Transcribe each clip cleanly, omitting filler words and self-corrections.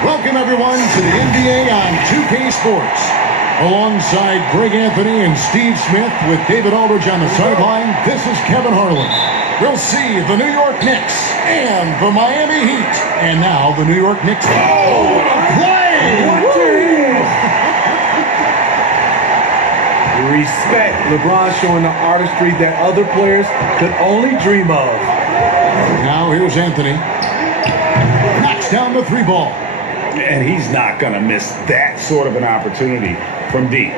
Welcome, everyone, to the NBA on 2K Sports. Alongside Greg Anthony and Steve Smith with David Aldridge on the sideline, this is Kevin Harlan. We'll see the New York Knicks and the Miami Heat. And now the New York Knicks. Oh, what a play! Respect. LeBron showing the artistry that other players could only dream of. Now here's Anthony. Knocks down the three ball. And he's not going to miss that sort of an opportunity from deep.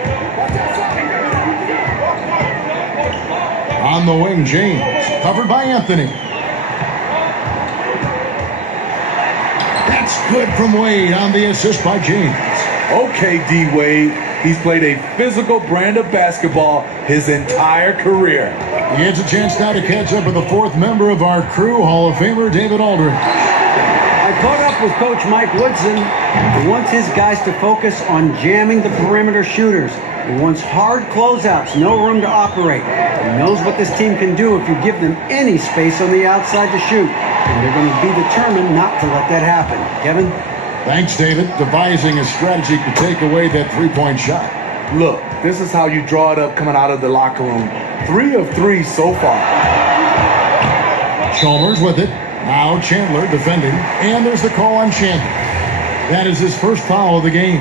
On the wing, James. Covered by Anthony. That's good from Wade on the assist by James. Okay, D-Wade. He's played a physical brand of basketball his entire career. He gets a chance now to catch up with the fourth member of our crew, Hall of Famer David Aldridge. I caught up with Coach Mike Woodson, who wants his guys to focus on jamming the perimeter shooters. He wants hard closeouts, no room to operate. He knows what this team can do if you give them any space on the outside to shoot. And they're going to be determined not to let that happen. Kevin? Thanks, David. Devising a strategy to take away that three-point shot. Look, this is how you draw it up coming out of the locker room. 3 of 3 so far. Chalmers with it. Now Chandler defending. And there's the call on Chandler. That is his first foul of the game.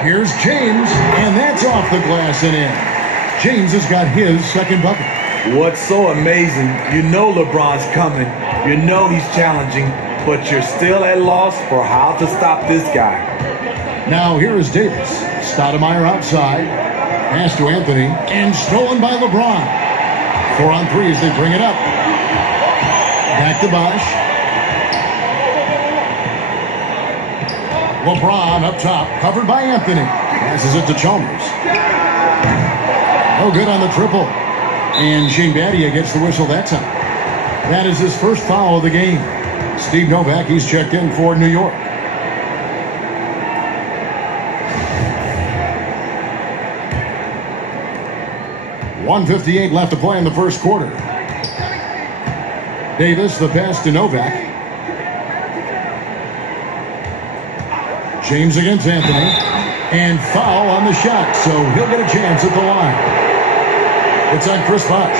Here's James, and that's off the glass and in. James has got his second bucket. What's so amazing, you know LeBron's coming, you know he's challenging, but you're still at loss for how to stop this guy. Now here is Davis. Stoudemire outside. Pass to Anthony, and stolen by LeBron. 4 on 3 as they bring it up. Back to Bosh. LeBron up top, covered by Anthony. Passes it to Chalmers. No good on the triple. And Shane Battier gets the whistle that time. That is his first foul of the game. Steve Novak, he's checked in for New York. .158 left to play in the first quarter. Davis, the pass to Novak. James against Anthony. And foul on the shot, so he'll get a chance at the line. It's on Chris Bosh.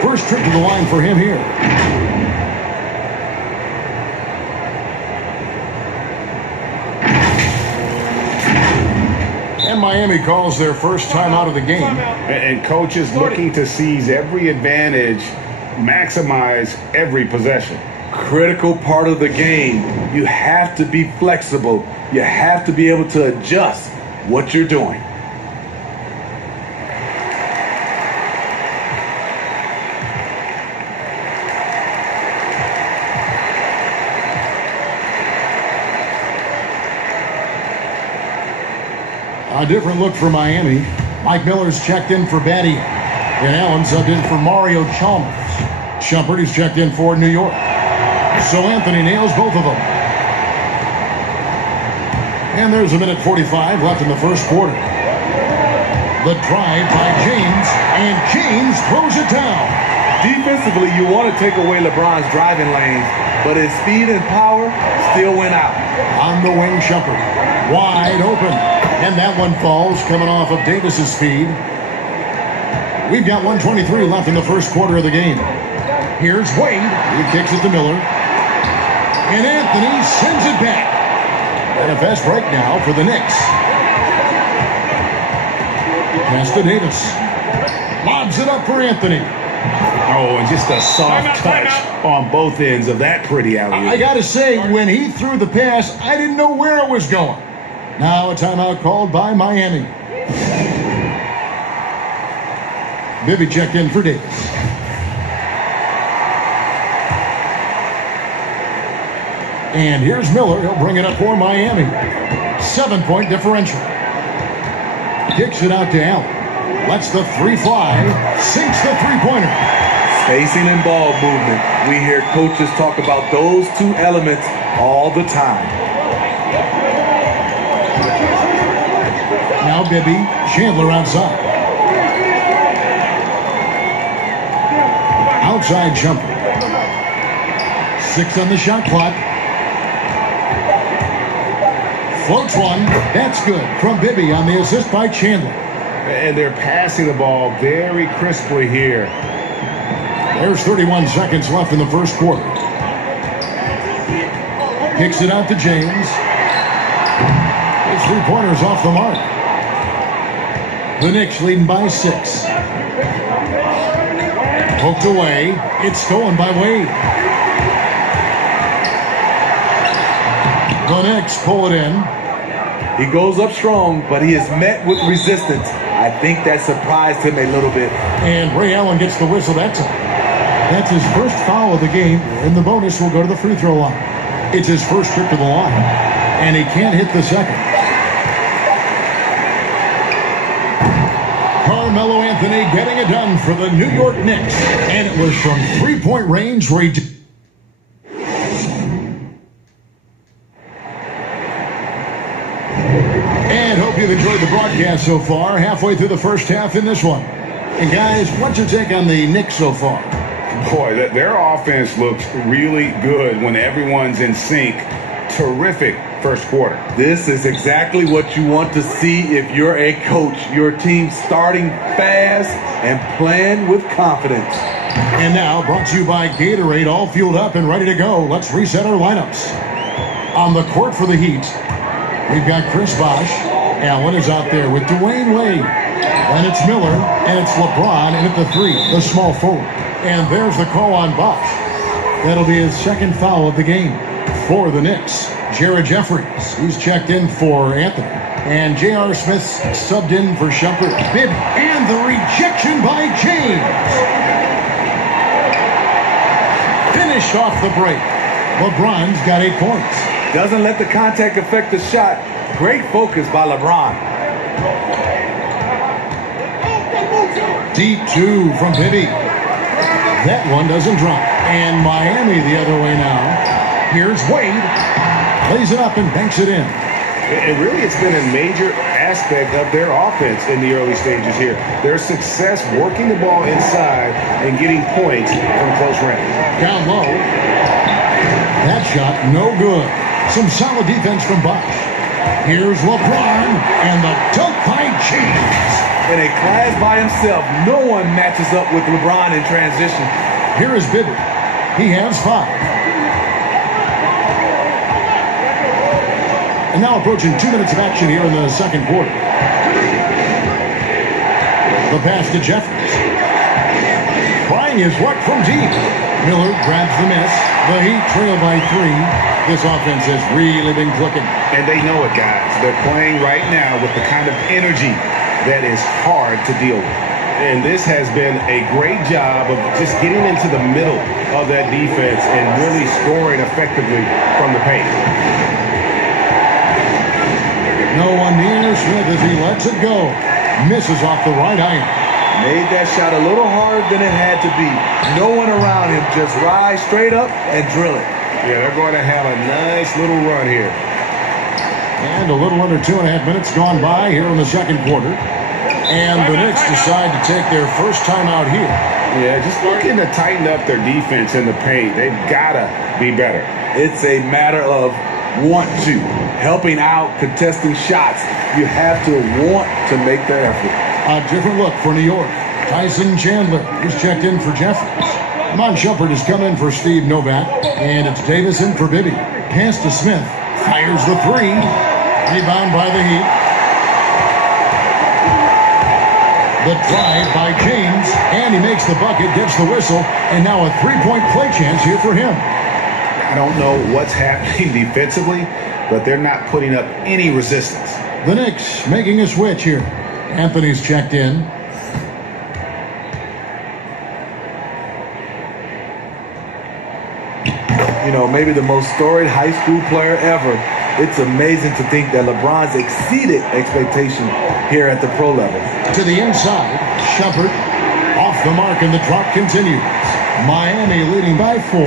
First trip to the line for him here. And Miami calls their first time out of the game. And coach is looking to seize every advantage, maximize every possession. Critical part of the game. You have to be flexible. You have to be able to adjust what you're doing. A different look for Miami. Mike Miller's checked in for Battier. And Allen subbed in for Mario Chalmers. Shumpert is checked in for New York. So Anthony nails both of them. And there's a minute 45 left in the first quarter. The drive by James, and James throws it down. Defensively, you want to take away LeBron's driving lanes, but his speed and power still went out. On the wing, Shumpert. Wide open. And that one falls, coming off of Davis's speed. We've got 1:23 left in the first quarter of the game. Here's Wade. He kicks it to Miller. And Anthony sends it back. And a fast break now for the Knicks. Pass to Davis. Lobs it up for Anthony. Oh, and just a soft touch on both ends of that pretty alley-oop. I got to say, when he threw the pass, I didn't know where it was going. Now a timeout called by Miami. Bibby checked in for Davis. And here's Miller. He'll bring it up for Miami. 7-point differential. Kicks it out to Allen. Lets the three fly. Sinks the three-pointer. Spacing and ball movement. We hear coaches talk about those two elements all the time. Now Bibby. Chandler outside. outside jumper. 6 on the shot clock. Floats one. That's good from Bibby on the assist by Chandler. And they're passing the ball very crisply here. There's 31 seconds left in the first quarter. Kicks it out to James. His three-pointers off the mark. The Knicks leading by 6. Poked away. It's stolen by Wade. The Knicks pull it in. He goes up strong, but he is met with resistance. I think that surprised him a little bit. And Ray Allen gets the whistle. That's his first foul of the game, and the bonus will go to the free throw line. It's his first trip to the line, and he can't hit the second. Carmelo Anthony getting it done for the New York Knicks, and it was from three-point range where he... And hope you've enjoyed the broadcast so far, halfway through the first half in this one. And guys, what's your take on the Knicks so far? Boy, their offense looks really good when everyone's in sync. Terrific first quarter. This is exactly what you want to see if you're a coach. Your team starting fast and playing with confidence. And now, brought to you by Gatorade, all fueled up and ready to go. Let's reset our lineups. On the court for the Heat, we've got Chris Bosh. Allen is out there with Dwayne Wade. Then it's Miller, and it's LeBron, and at the 3, the small forward. And there's the call on Bosh. That'll be his second foul of the game for the Knicks. Jared Jeffries, he's checked in for Anthony. And J.R. Smith's subbed in for Shumpert. Bibb, and the rejection by James. Finished off the break. LeBron's got 8 points. Doesn't let the contact affect the shot. Great focus by LeBron. Deep 2 from Bibby. That one doesn't drop. And Miami the other way now. Here's Wade. Lays it up and banks it in. And really, it's been a major aspect of their offense in the early stages here. Their success working the ball inside and getting points from close range. Down low. That shot, no good. Some solid defense from Bosh. Here's LeBron, and the dunk by James. In a class by himself, no one matches up with LeBron in transition. Here is Bibby. He has 5. And now approaching 2 minutes of action here in the second quarter. The pass to Jeffries. Trying his luck from deep. Miller grabs the miss. The Heat trail by 3. This offense has really been clicking. And they know it, guys. They're playing right now with the kind of energy that is hard to deal with. And this has been a great job of just getting into the middle of that defense and really scoring effectively from the paint. No one near Smith as he lets it go. Misses off the right iron. Made that shot a little harder than it had to be. No one around him. Just rise straight up and drill it. Yeah, they're going to have a nice little run here. And a little under 2.5 minutes gone by here in the second quarter. And the Knicks decide to take their first time out here. Yeah, just looking to tighten up their defense in the paint. They've got to be better. It's a matter of want to. Helping out, contesting shots. You have to want to make that effort. A different look for New York. Tyson Chandler is checked in for Jeffries. Mon Shumpert has come in for Steve Novak. And it's Davis in for Bibby. Pass to Smith. Fires the 3. Rebound by the Heat. The drive by James. And he makes the bucket, gets the whistle. And now a 3-point play chance here for him. I don't know what's happening defensively, but they're not putting up any resistance. The Knicks making a switch here. Anthony's checked in. You know, maybe the most storied high school player ever. It's amazing to think that LeBron's exceeded expectation here at the pro level. To the inside, Shumpert off the mark, and the drop continues. Miami leading by 4.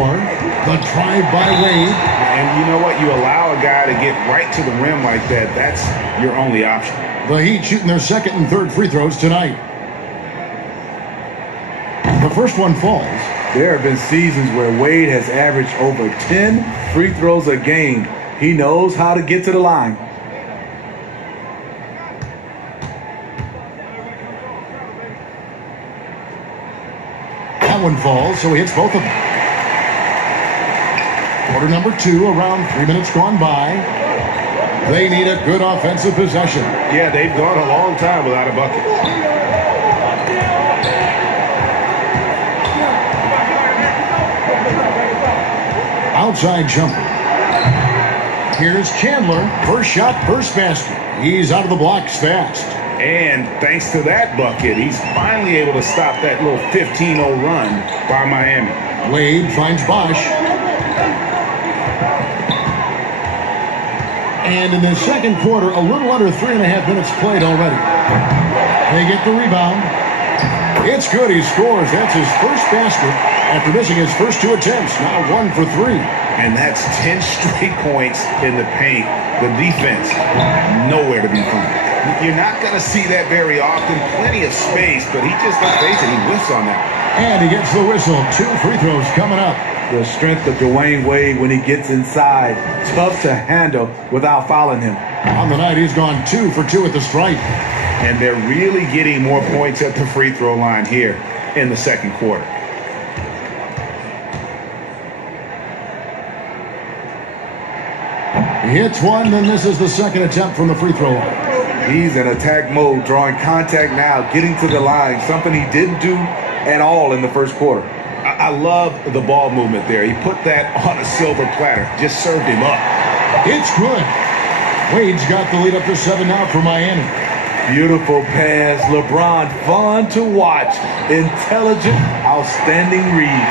The drive by Wade. And you know what? You allow a guy to get right to the rim like that. That's your only option. The Heat shooting their second and third free throws tonight. The first one falls. There have been seasons where Wade has averaged over 10 free throws a game. He knows how to get to the line. That one falls, so he hits both of them. Quarter number 2, around 3 minutes gone by. They need a good offensive possession. Yeah, they've gone a long time without a bucket. Outside jumper. Here's Chandler. First shot, first basket. He's out of the blocks fast. And thanks to that bucket, he's finally able to stop that little 15-0 run by Miami. Wade finds Bosch. And in the second quarter, a little under 3.5 minutes played already. They get the rebound. It's good. He scores. That's his first basket after missing his first 2 attempts. Now 1 for 3. And that's 10 straight points in the paint. The defense, nowhere to be found. You're not going to see that very often. Plenty of space, but he just, let's face it, he whiffs on that. And he gets the whistle. 2 free throws coming up. The strength of Dwayne Wade when he gets inside. Tough to handle without fouling him. On the night, he's gone 2 for 2 at the stripe. And they're really getting more points at the free throw line here in the second quarter. He hits one, then this is the second attempt from the free throw line. He's in attack mode, drawing contact now, getting to the line, something he didn't do at all in the first quarter. I love the ball movement there. He put that on a silver platter, just served him up. It's good. Wade's got the lead up to 7 now for Miami. Beautiful pass. LeBron, fun to watch. Intelligent, outstanding read.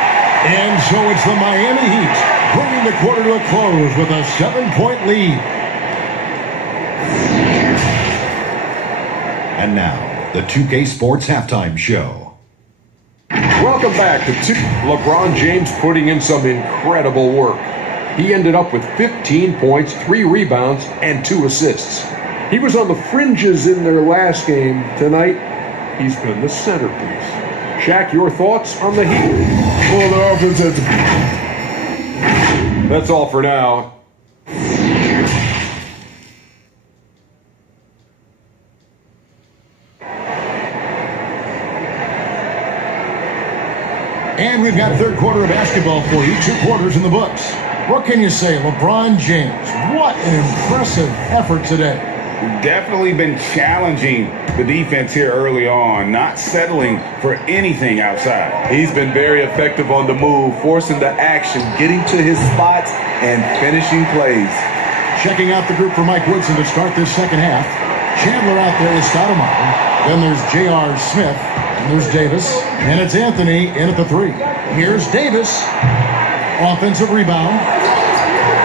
And so it's the Miami Heat bringing the quarter to a close with a 7-point lead. And now, the 2K Sports Halftime Show. Welcome back to LeBron James putting in some incredible work. He ended up with 15 points, 3 rebounds, and 2 assists. He was on the fringes in their last game. Tonight, he's been the centerpiece. Shaq, your thoughts on the Heat? Well, the offense has to... That's all for now. And we've got third quarter of basketball for you. 2 quarters in the books. What can you say? LeBron James, what an impressive effort today. Definitely been challenging the defense here early on, not settling for anything outside. He's been very effective on the move, forcing the action, getting to his spots, and finishing plays. Checking out the group for Mike Woodson to start this second half. Chandler out there is Stoudemire. Then there's J.R. Smith. And there's Davis. And it's Anthony in at the 3. Here's Davis. Offensive rebound.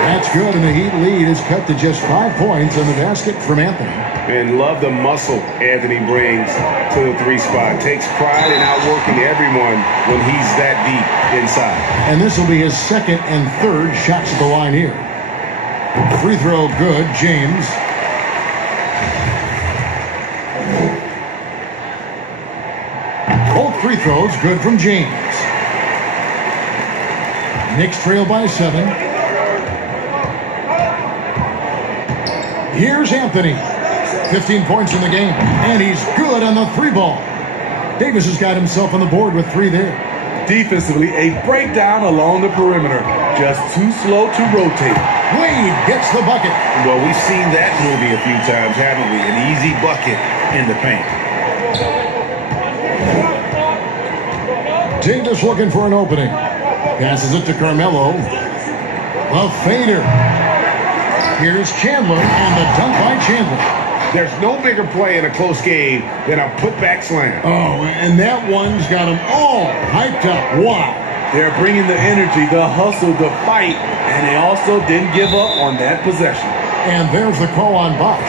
That's good, and the Heat lead is cut to just 5 points on the basket from Anthony. And love the muscle Anthony brings to the 3 spot. Takes pride in outworking everyone when he's that deep inside. And this will be his second and third shots at the line here. Free throw good, James. Both free throws good from James. Knicks trail by 7. Here's Anthony. 15 points in the game. And he's good on the 3 ball. Davis has got himself on the board with 3 there. Defensively, a breakdown along the perimeter. Just too slow to rotate. Wade gets the bucket. Well, we've seen that movie a few times, haven't we? An easy bucket in the paint. Davis looking for an opening. Passes it to Carmelo. A fader. Here's Chandler, and the dunk by Chandler. There's no bigger play in a close game than a putback slam. Oh, and that one's got them all hyped up. Wow. They're bringing the energy, the hustle, the fight, and they also didn't give up on that possession. And there's the call on Bosch.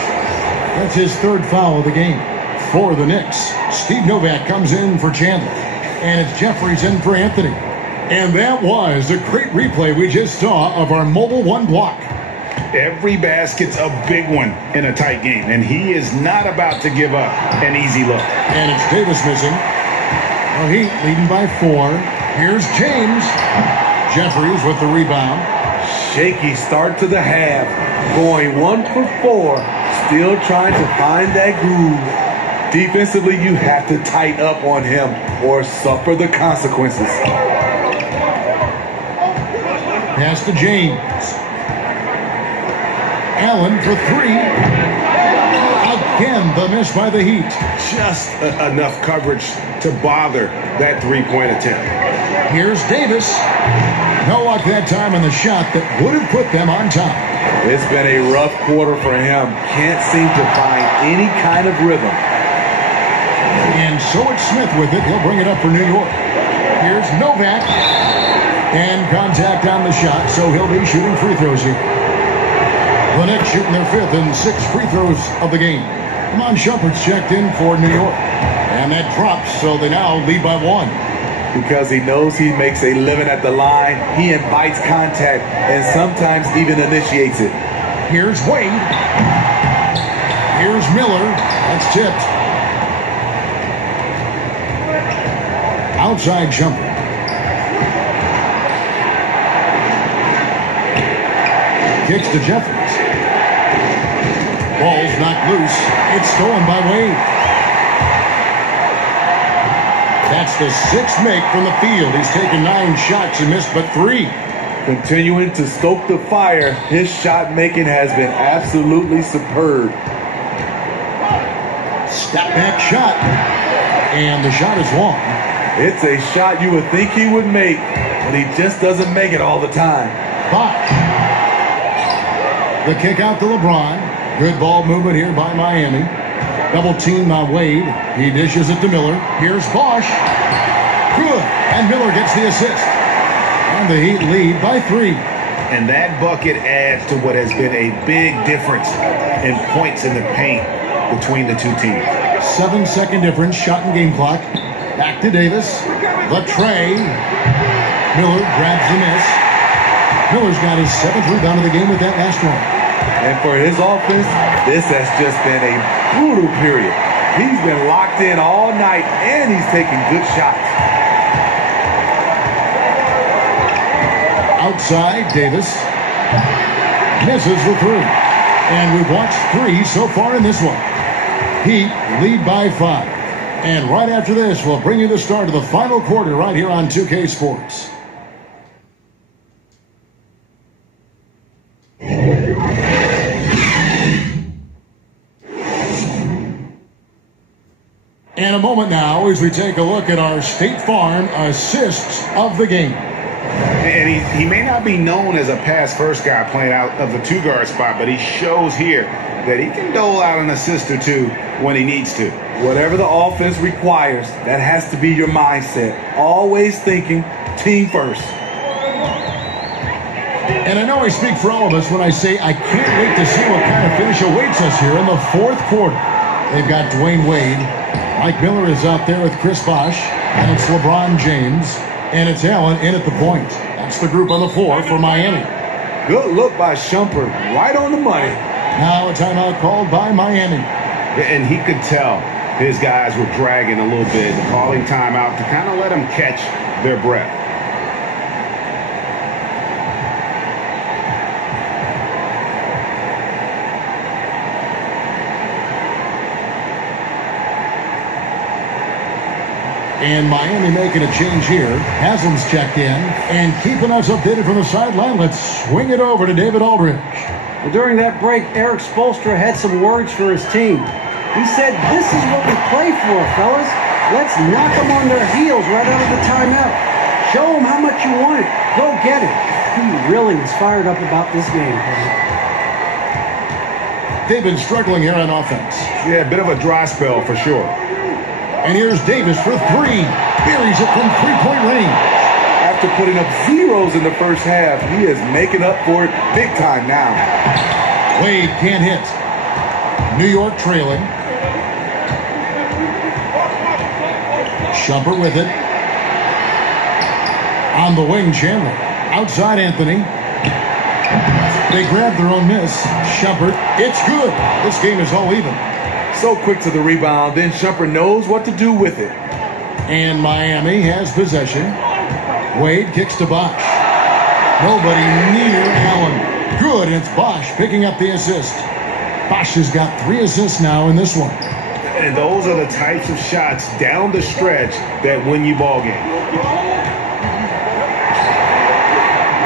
That's his 3rd foul of the game for the Knicks. Steve Novak comes in for Chandler, and it's Jeffries in for Anthony. And that was a great replay we just saw of our Mobile One block. Every basket's a big one in a tight game, and he is not about to give up an easy look. And it's Davis missing. Well, Heat leading by 4. Here's James. Jeffries with the rebound. Shaky start to the half. Going 1 for 4. Still trying to find that groove. Defensively, you have to tighten up on him or suffer the consequences. Pass to James. Allen for 3. Again, the miss by the Heat. Just enough coverage to bother that three-point attempt. Here's Davis. No luck that time on the shot that would have put them on top. It's been a rough quarter for him. Can't seem to find any kind of rhythm. And so it's Smith with it. He'll bring it up for New York. Here's Novak. And contact on the shot, so he'll be shooting free throws here. The Knicks shooting their 5th and 6th free throws of the game. Iman Shumpert's checked in for New York. And that drops, so they now lead by 1. Because he knows he makes a living at the line, he invites contact and sometimes even initiates it. Here's Wade. Here's Miller. That's tipped. Outside Shumpert. Kicks to Jeffries. Ball's knocked loose. It's stolen by Wade. That's the 6th make from the field. He's taken 9 shots and missed but 3. Continuing to stoke the fire, his shot making has been absolutely superb. Step back shot. And the shot is long. It's a shot you would think he would make, but he just doesn't make it all the time. 5. The kick out to Lebron. Good ball movement here by Miami. Double team by Wade. He dishes it to Miller. Here's Bosch. Good. And Miller gets the assist. And the Heat lead by 3. And that bucket adds to what has been a big difference in points in the paint between the two teams. 7-second difference. Shot and game clock. Back to Davis. The tray. Miller grabs the miss. Miller's got his 7th rebound of the game with that last one. And for his offense, this has just been a brutal period. He's been locked in all night, and he's taking good shots. Outside, Davis. Misses the 3. And we've watched 3 so far in this one. Heat lead by 5. And right after this, we'll bring you the start of the final quarter right here on 2K Sports. In a moment now, as we take a look at our State Farm assists of the game. And he may not be known as a pass-first guy playing out of the 2-guard spot, but he shows here that he can dole out an assist or 2 when he needs to. Whatever the offense requires, that has to be your mindset. Always thinking team first. And I know I speak for all of us when I say I can't wait to see what kind of finish awaits us here in the 4th quarter. They've got Dwayne Wade. Mike Miller is out there with Chris Bosh. And it's LeBron James. And it's Allen in at the point. That's the group on the floor for Miami. Good look by Shumpert. Right on the money. Now a timeout called by Miami. And he could tell his guys were dragging a little bit, calling timeout to kind of let them catch their breath. And Miami making a change here. Haslam's checked in. And keeping us updated from the sideline, let's swing it over to David Aldridge. Well, during that break, Eric Spoelstra had some words for his team. He said, "This is what we play for, fellas. Let's knock them on their heels right out of the timeout. Show them how much you want it. Go get it." He really is fired up about this game. They've been struggling here on offense. Yeah, a bit of a dry spell for sure. And here's Davis for 3. Buries it from 3-point range. After putting up zeros in the first half, he is making up for it big time now. Wade can't hit. New York trailing. Shumpert with it. On the wing, Chandler. Outside, Anthony. They grab their own miss. Shumpert. It's good. This game is all even. So quick to the rebound, then Shumpert knows what to do with it. And Miami has possession. Wade kicks to Bosch. Nobody near Allen. Good, and it's Bosch picking up the assist. Bosch has got 3 assists now in this one. And those are the types of shots down the stretch that win you ball game.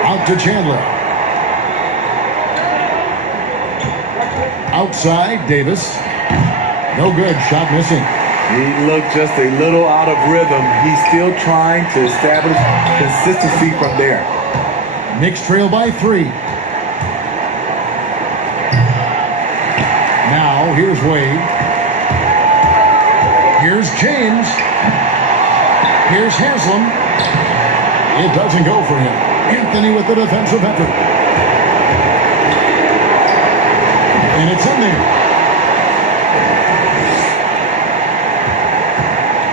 Out to Chandler. Outside, Davis. No good, shot missing. He looked just a little out of rhythm. He's still trying to establish consistency from there. Knicks trail by 3. Now, here's Wade. Here's James. Here's Haslam. It doesn't go for him. Anthony with the defensive effort. And it's in there.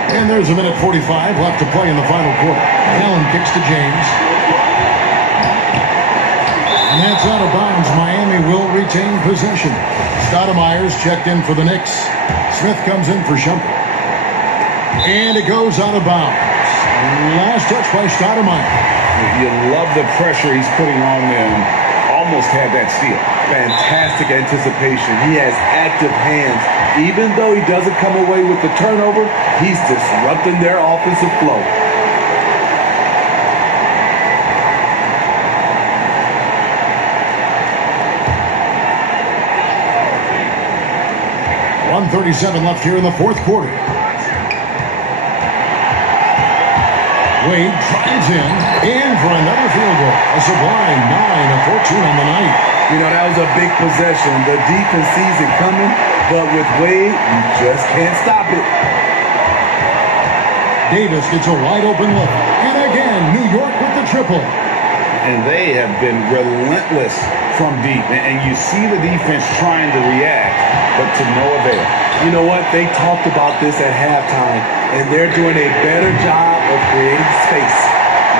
And there's a minute 45 left to play in the final quarter. Allen kicks to James. And that's out of bounds. Miami will retain possession. Stoudemire's checked in for the Knicks. Smith comes in for Shumpert. And it goes out of bounds. Last touch by Stoudemire. You love the pressure he's putting on them. Almost had that steal. Fantastic anticipation. He has active hands. Even though he doesn't come away with the turnover, he's disrupting their offensive flow. 1:37 left here in the fourth quarter. Wade drives in for another field goal. A sublime 9 of 14 on the night. You know, that was a big possession. The defense sees it coming, but with Wade, you just can't stop it. Davis gets a wide open look. And again, New York with the triple. And they have been relentless from deep. And you see the defense trying to react, but to no avail. You know what? They talked about this at halftime, and they're doing a better job of creating space.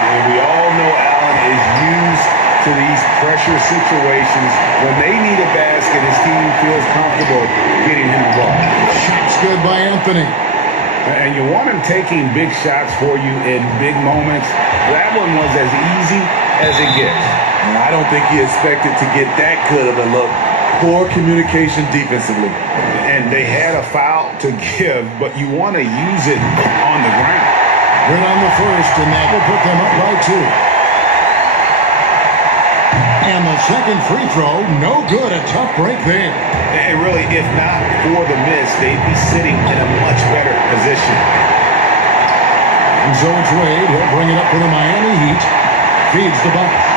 And we all know Allen is used to these pressure situations. When they need a basket, his team feels comfortable getting him the ball. Shots good by Anthony. And you want him taking big shots for you in big moments. That one was as easy as it gets. And I don't think he expected to get that good of a look. Poor communication defensively. And they had a foul to give, but you want to use it on the ground. Good on the first, and that will put them up by 2. And the second free throw, no good. A tough break there. And really, if not for the miss, they'd be sitting in a much better position. And so it's Wade. He'll bring it up for the Miami Heat. Feeds the Bucks.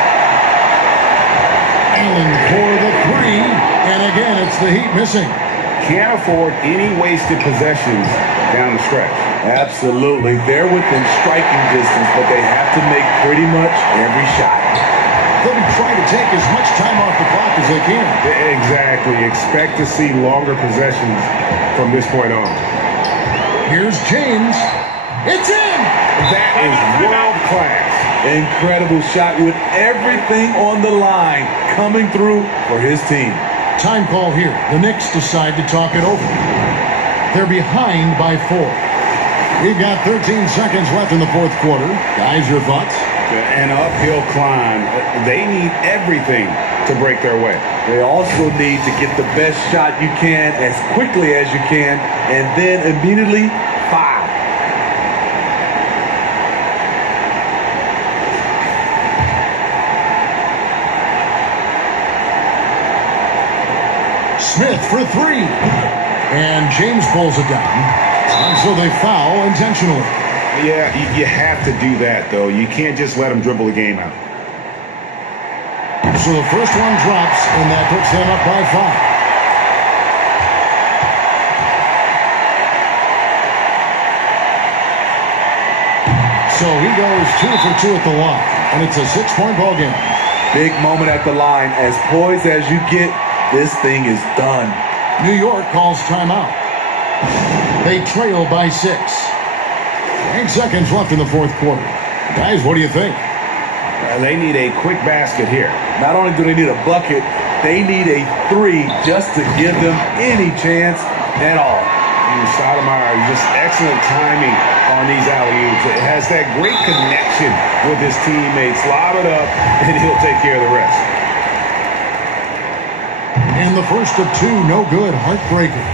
Allen for the 3. And again, it's the Heat missing. Can't afford any wasted possessions down the stretch. Absolutely. They're within striking distance, but they have to make pretty much every shot. They'll be trying to take as much time off the clock as they can. Exactly. Expect to see longer possessions from this point on. Here's James. It's in! That is world class. Incredible shot with everything on the line coming through for his team. Time call here. The Knicks decide to talk it over. They're behind by 4. We've got 13 seconds left in the fourth quarter. Guys, your thoughts? An uphill climb. They need everything to break their way. They also need to get the best shot you can as quickly as you can, and then immediately foul. Smith for 3. And James pulls it down. And so they foul intentionally. Yeah, you have to do that, though. You can't just let them dribble the game out. So the first one drops, and that puts them up by 5. So he goes 2 for 2 at the line, and it's a 6-point ball game. Big moment at the line. As poised as you get, this thing is done. New York calls timeout. They trail by 6. 8 seconds left in the fourth quarter. Guys, what do you think? They need a quick basket here. Not only do they need a bucket, they need a 3 just to give them any chance at all. Stoudemire, just excellent timing on these alley-oops. It has that great connection with his teammates. Lob it up, and he'll take care of the rest. And the first of two, no good. Heartbreaker.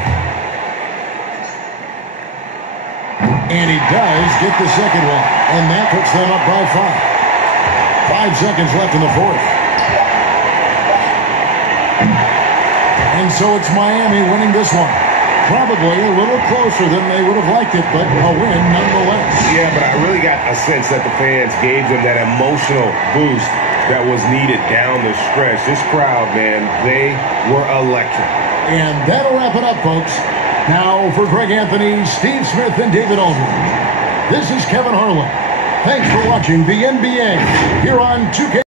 And he does get the second one. And that puts them up by 5. 5 seconds left in the fourth. And so it's Miami winning this one. Probably a little closer than they would have liked it, but a win nonetheless. Yeah, but I really got a sense that the fans gave them that emotional boost that was needed down the stretch. This crowd, man, they were electric. And that'll wrap it up, folks. Now for Greg Anthony, Steve Smith, and David Aldridge, this is Kevin Harlan. Thanks for watching the NBA here on 2K.